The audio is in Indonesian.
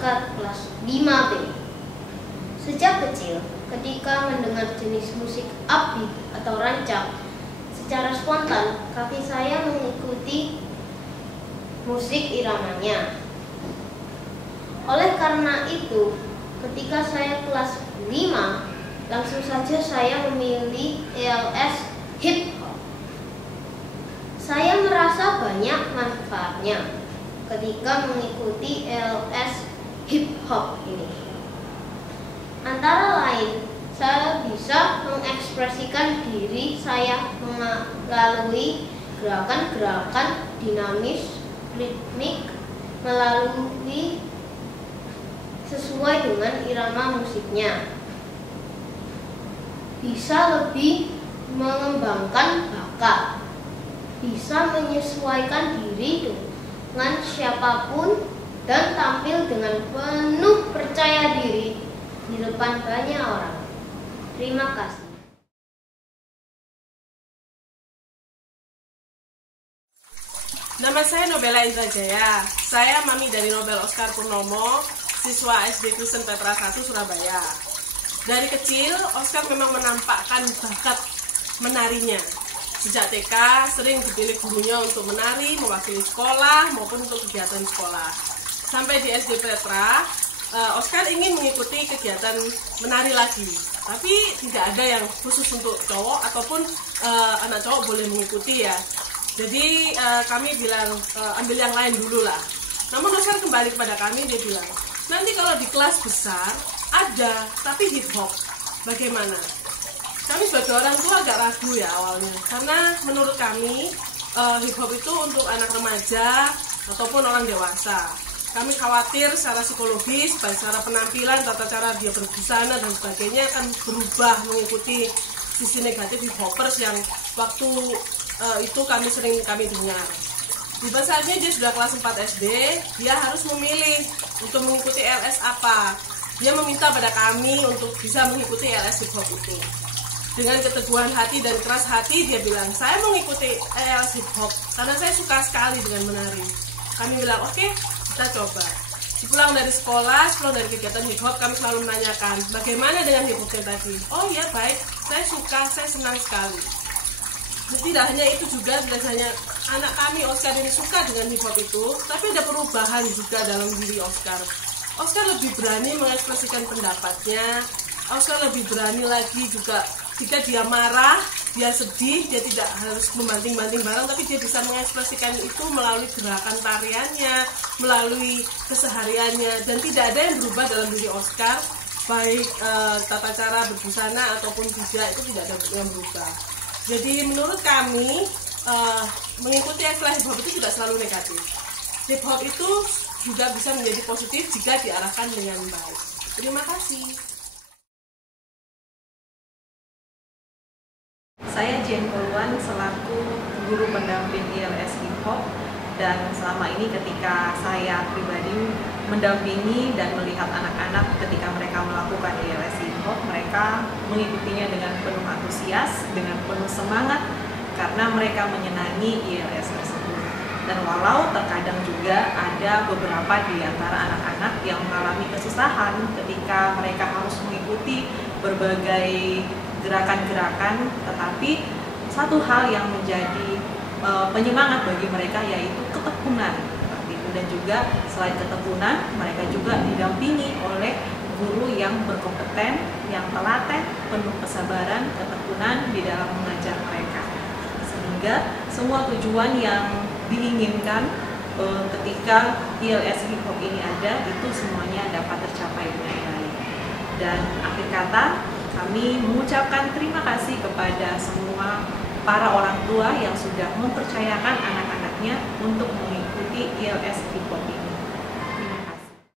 Oscar kelas 5B. Sejak kecil, ketika mendengar jenis musik upbeat atau rancak, secara spontan kaki saya mengikuti musik iramanya. Oleh karena itu, ketika saya kelas 5, langsung saja saya memilih ELS hip hop. Saya merasa banyak manfaatnya ketika mengikuti ELS hip hop ini. Antara lain, saya bisa mengekspresikan diri saya melalui gerakan-gerakan dinamis, ritmik, melalui sesuai dengan irama musiknya. Bisa lebih mengembangkan bakat, bisa menyesuaikan diri dengan siapapun, dan tampil dengan penuh percaya diri di depan banyak orang. Terima kasih. Nama saya Nobela Indrajaya. Saya mami dari Nobel Oscar Purnomo, siswa SD Kristen Petra 1 Surabaya. Dari kecil, Oscar memang menampakkan bakat menarinya. Sejak TK, sering dipilih gurunya untuk menari, mewakili sekolah, maupun untuk kegiatan sekolah. Sampai di SD Petra, Oscar ingin mengikuti kegiatan menari lagi. Tapi tidak ada yang khusus untuk cowok ataupun anak cowok boleh mengikuti ya. Jadi kami bilang ambil yang lain dulu lah. Namun Oscar kembali kepada kami, dia bilang, nanti kalau di kelas besar ada, tapi hip hop bagaimana? Kami sebagai orang tua agak ragu ya awalnya, karena menurut kami hip hop itu untuk anak remaja ataupun orang dewasa. Kami khawatir secara psikologis, baik secara penampilan, tata cara dia berbusana dan sebagainya akan berubah mengikuti sisi negatif hip hoppers yang waktu itu kami dengar. Di saatnya dia sudah kelas 4 SD, dia harus memilih untuk mengikuti LS apa. Dia meminta pada kami untuk bisa mengikuti LS hip hop itu. Dengan keteguhan hati dan keras hati, dia bilang, saya mengikuti LS hip hop karena saya suka sekali dengan menari. Kami bilang, oke, kita coba. Pulang dari sekolah, pulang dari kegiatan hip hop, kami selalu menanyakan, bagaimana dengan hip hopnya tadi? Oh ya baik, saya suka, saya senang sekali. Tidak hanya itu juga, tidak hanya anak kami Oscar ini suka dengan hip hop itu, tapi ada perubahan juga dalam diri Oscar. Oscar lebih berani mengekspresikan pendapatnya. Oscar lebih berani lagi juga jika dia marah, dia sedih, dia tidak harus membanting-banting barang, tapi dia bisa mengekspresikan itu melalui gerakan tariannya, melalui kesehariannya, dan tidak ada yang berubah dalam diri Oscar, baik tata cara berbusana ataupun tidak, itu tidak ada yang berubah. Jadi menurut kami mengikuti ekspresi hip hop itu tidak selalu negatif. Hip hop itu juga bisa menjadi positif jika diarahkan dengan baik. Terima kasih. Saya Jen Poluan selaku guru pendamping ILS Hip Hop, dan selama ini ketika saya pribadi mendampingi dan melihat anak-anak ketika mereka melakukan ILS Hip Hop, mereka mengikutinya dengan penuh antusias, dengan penuh semangat karena mereka menyenangi ILS tersebut. Dan walau terkadang juga ada beberapa di antara anak-anak yang mengalami kesusahan ketika mereka harus mengikuti berbagai gerakan-gerakan, tetapi satu hal yang menjadi penyemangat bagi mereka yaitu ketekunan seperti itu. Dan juga selain ketekunan, mereka juga didampingi oleh guru yang berkompeten, yang telaten, penuh kesabaran, ketekunan di dalam mengajar mereka, sehingga semua tujuan yang diinginkan ketika ILS Hip Hop ini ada, itu semuanya dapat tercapai dengan baik. Dan akhir kata, kami mengucapkan terima kasih kepada semua para orang tua yang sudah mempercayakan anak-anaknya untuk mengikuti ILS Hip Hop ini.